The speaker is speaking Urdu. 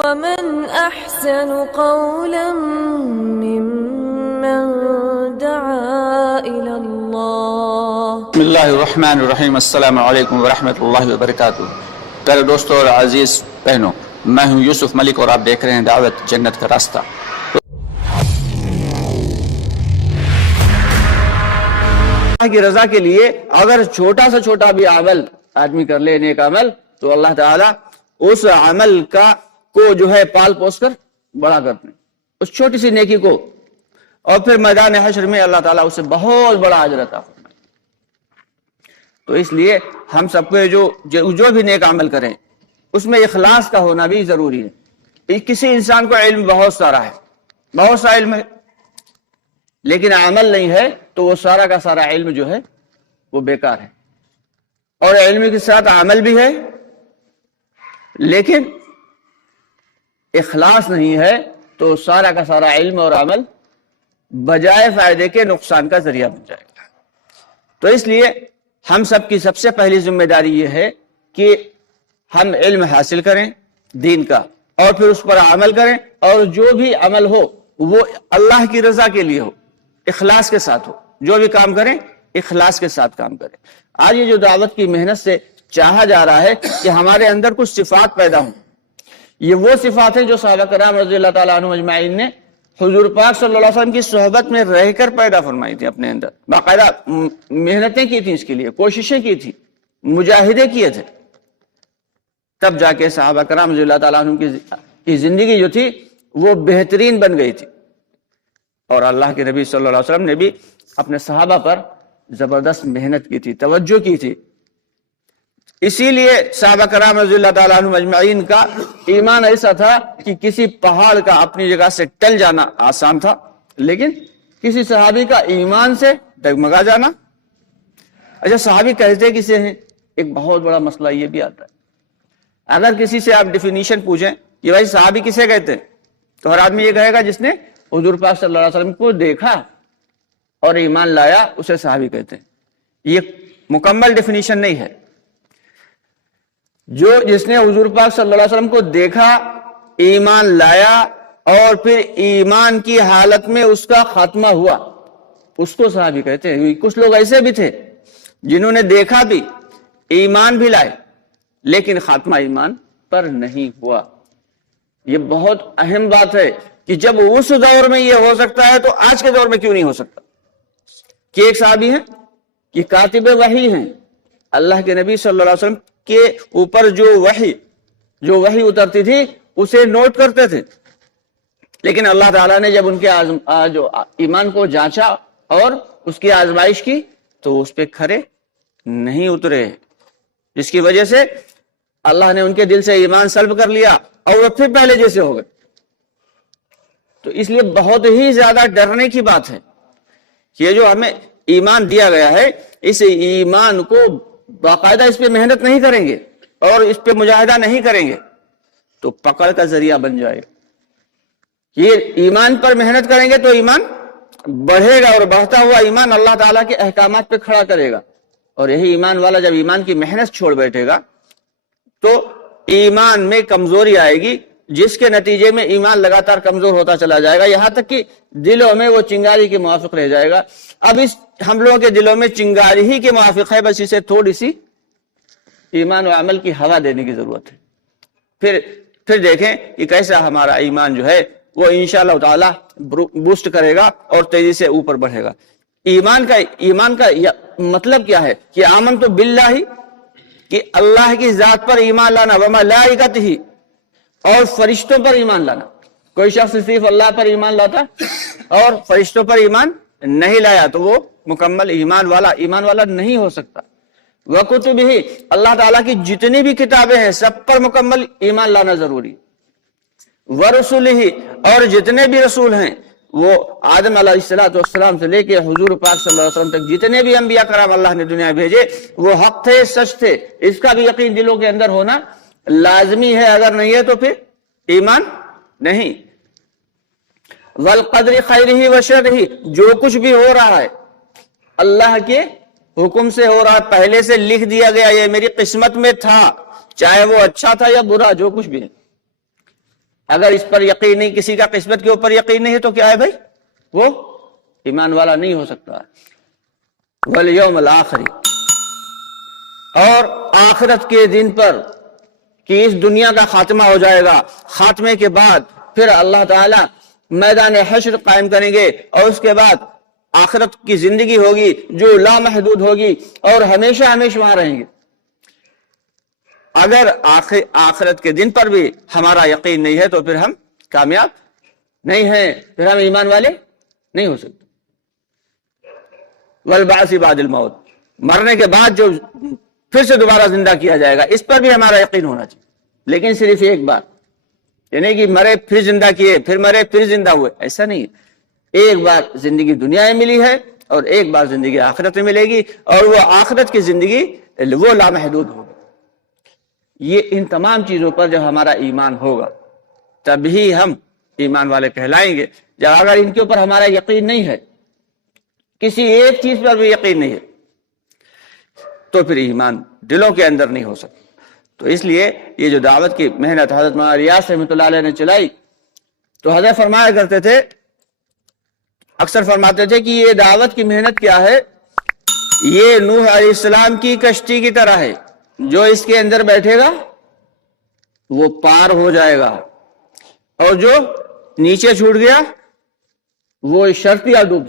ومن أحسن قولا ممن دعا إلى الله. بسم اللہ الرحمن الرحیم. السلام علیکم ورحمۃ اللہ وبرکاتہ. پیارے دوستوں اور عزیز بہنوں، میں ہوں یوسف ملک اور آپ دیکھ رہے ہیں دعوت جنت کا راستہ. اللہ کی رضا کے لیے اگر چھوٹا سا چھوٹا بھی عمل آدمی کر لے، نیک عمل، تو اللہ تعالیٰ اس عمل کو جو ہے پال پوس کر بڑا کرتے ہیں، اس چھوٹی سی نیکی کو، اور پھر میدان حشر میں اللہ تعالیٰ اسے بہت بڑا اجر عطا فرمائے. تو اس لیے ہم سب کو جو بھی نیک عمل کریں اس میں اخلاص کا ہونا بھی ضروری ہے. کسی انسان کو علم بہت سارا ہے، بہت سا علم ہے، لیکن عمل نہیں ہے تو وہ سارا کا سارا علم جو ہے وہ بیکار ہے. اور علم کے ساتھ عمل بھی ہے لیکن اخلاص نہیں ہے تو سارا کا سارا علم اور عمل بجائے فائدے کے نقصان کا ذریعہ بن جائے گا. تو اس لیے ہم سب کی سب سے پہلی ذمہ داری یہ ہے کہ ہم علم حاصل کریں دین کا، اور پھر اس پر عمل کریں، اور جو بھی عمل ہو وہ اللہ کی رضا کے لیے ہو، اخلاص کے ساتھ ہو. جو بھی کام کریں اخلاص کے ساتھ کام کریں. آج یہ جو دعوت کی محنت سے چاہا جا رہا ہے کہ ہمارے اندر کچھ صفات پیدا ہوں، یہ وہ صفات ہیں جو صحابہ کرام رضی اللہ تعالیٰ عنہم اجمعین نے حضور پاک صلی اللہ علیہ وسلم کی صحبت میں رہ کر پیدا فرمائی تھی. اپنے اندر باقاعدہ محنتیں کی تھیں، اس کے لیے کوششیں کی تھی، مجاہدے کیے تھے، تب جا کے صحابہ کرام رضی اللہ تعالیٰ عنہم کی زندگی جو تھی وہ بہترین بن گئی تھی. اور اللہ کے نبی صلی اللہ علیہ وسلم نے بھی اپنے صحابہ پر زبردست محنت کی تھی، توجہ کی تھی. اسی لیے صحابہ کرام رضی اللہ تعالیٰ عنہم اجمعین کا ایمان ایسا تھا کہ کسی پہاڑ کا اپنی جگہ سے ٹل جانا آسان تھا، لیکن کسی صحابی کا ایمان سے ڈگمگا جانا. اچھا، صحابی کہتے کسے ہیں؟ ایک بہت بڑا مسئلہ یہ بھی آتا ہے. اگر کسی سے آپ ڈیفینیشن پوچھیں کہ بھائی صحابی کسے کہتے ہیں، تو ہر آدمی یہ کہے گا جس نے حضور پاک صلی اللہ علیہ وسلم کو دیکھا اور ایمان لایا، اسے صحابی کہتے ہیں. یہ مکمل ڈیفینیشن نہیں ہے. جس نے حضور پاک صلی اللہ علیہ وسلم کو دیکھا، ایمان لایا، اور پھر ایمان کی حالت میں اس کا خاتمہ ہوا، اس کو صحابی کہتے ہیں. کچھ لوگ ایسے بھی تھے جنہوں نے دیکھا بھی، ایمان بھی لائے، لیکن خاتمہ ایمان پر نہیں ہوا. یہ بہت اہم بات ہے کہ جب اس دور میں یہ ہو سکتا ہے تو آج کے دور میں کیوں نہیں ہو سکتا؟ کہ ایک صحابی ہیں کہ کاتب وحی ہیں، اللہ کے نبی صلی اللہ علیہ وسلم کے اوپر جو وحی اترتی تھی اسے نوٹ کرتے تھے، لیکن اللہ تعالیٰ نے جب ان کے جو ایمان کو جانچا اور اس کی آزمائش کی تو اس پہ کھرے نہیں اترے، جس کی وجہ سے اللہ نے ان کے دل سے ایمان سلب کر لیا اور وہ پھر پہلے جیسے ہو گئے. تو اس لیے بہت ہی زیادہ ڈرنے کی بات ہے. یہ جو ہمیں ایمان دیا گیا ہے، اس ایمان کو باقاعدہ اس پہ محنت نہیں کریں گے اور اس پہ مجاہدہ نہیں کریں گے تو پکڑ کا ذریعہ بن جائے. یہ ایمان پر محنت کریں گے تو ایمان بڑھے گا، اور بڑھتا ہوا ایمان اللہ تعالیٰ کے احکامات پہ کھڑا کرے گا. اور یہی ایمان والا جب ایمان کی محنت چھوڑ بیٹھے گا تو ایمان میں کمزوری آئے گی، جس کے نتیجے میں ایمان لگاتار کمزور ہوتا چلا جائے گا، یہاں تک کہ دلوں میں وہ چنگاری کے موافق رہ جائے گا. اب اس ہم لوگوں کے دلوں میں چنگاری ہی کے موافق ہے، بس اسے تھوڑی سی ایمان و عمل کی ہوا دینے کی ضرورت ہے. پھر دیکھیں کہ کیسا ہمارا ایمان جو ہے وہ انشاءاللہ تعالی بوسٹ کرے گا اور تیزی سے اوپر بڑھے گا. ایمان کا مطلب کیا ہے کہ آمنت باللہ، کہ اللہ کی ذات پر ایمان لانا، وملائکتہ، اور فرشتوں پر ایمان لانا. کوئی شخص صرف اللہ پر ایمان لاتا اور فرشتوں پر ایمان نہیں لایا تو وہ مکمل ایمان والا نہیں ہو سکتا. وکتبہ، اللہ تعالیٰ کی جتنی بھی کتابیں ہیں سب پر مکمل ایمان لانا ضروری. ورسلہ، اور جتنے بھی رسول ہیں، وہ آدم علیہ السلام سے لے کے حضور پاک صلی اللہ علیہ وسلم تک جتنے بھی انبیاء کرام اللہ نے دنیا بھیجے وہ حق تھے، سچ تھے. اس کا بھی یقین دلوں کے اندر ہونا لازمی ہے، اگر نہیں ہے تو پھر ایمان نہیں. والقدر خیرہ وشرہ، جو کچھ بھی ہو رہا ہے اللہ کے حکم سے ہو رہا ہے، پہلے سے لکھ دیا گیا، یہ میری قسمت میں تھا، چاہے وہ اچھا تھا یا برا، جو کچھ بھی ہے. اگر اس پر یقین نہیں, کسی کا قسمت کے اوپر یقین نہیں ہے تو کیا ہے بھائی, وہ ایمان والا نہیں ہو سکتا. والیوم الآخر, اور آخرت کے دن پر کہ اس دنیا کا خاتمہ ہو جائے گا, خاتمے کے بعد پھر اللہ تعالی میدان حشر قائم کریں گے, اور اس کے بعد آخرت کی زندگی ہوگی جو لامحدود ہوگی اور ہمیشہ ہمیشہ وہاں رہیں گے. اگر آخرت کے دن پر بھی ہمارا یقین نہیں ہے تو پھر ہم کامیاب نہیں ہیں, پھر ہم ایمان والے نہیں ہو سکتے. والبعث بعد الموت, مرنے کے بعد جو پھر سے دوبارہ زندہ کیا جائے گا, اس پر بھی ہمارا یقین ہونا چاہیے. لیکن صرف ایک بار, یعنی کہ مرے پھر زندہ کیے, پھر مرے پھر زندہ ہوئے, ایسا نہیں ہے. ایک بار زندگی دنیا میں ملی ہے اور ایک بار زندگی آخرت میں ملے گی, اور وہ آخرت کی زندگی وہ لامحدود ہوگی. یہ ان تمام چیزوں پر جب ہمارا ایمان ہوگا تبھی ہم ایمان والے کہلائیں گے. جب اگر ان کے اوپر ہمارا یقین نہیں ہے, کسی ایک چیز پر بھی یقین نہیں ہے, تو پھر ایمان دلوں کے اندر نہیں ہو سکتا. تو اس لیے یہ جو دعوت کی محنت حضرت مولانا ریاض رحمۃ اللہ علیہ نے چلائی, تو حضرت فرمایا کرتے تھے, اکثر فرماتے تھے کہ یہ دعوت کی محنت کیا ہے, یہ نوح علیہ السلام کی کشتی کی طرح ہے, جو اس کے اندر بیٹھے گا وہ پار ہو جائے گا, اور جو نیچے چھوٹ گیا وہ شرطیہ ڈوب جائے گا.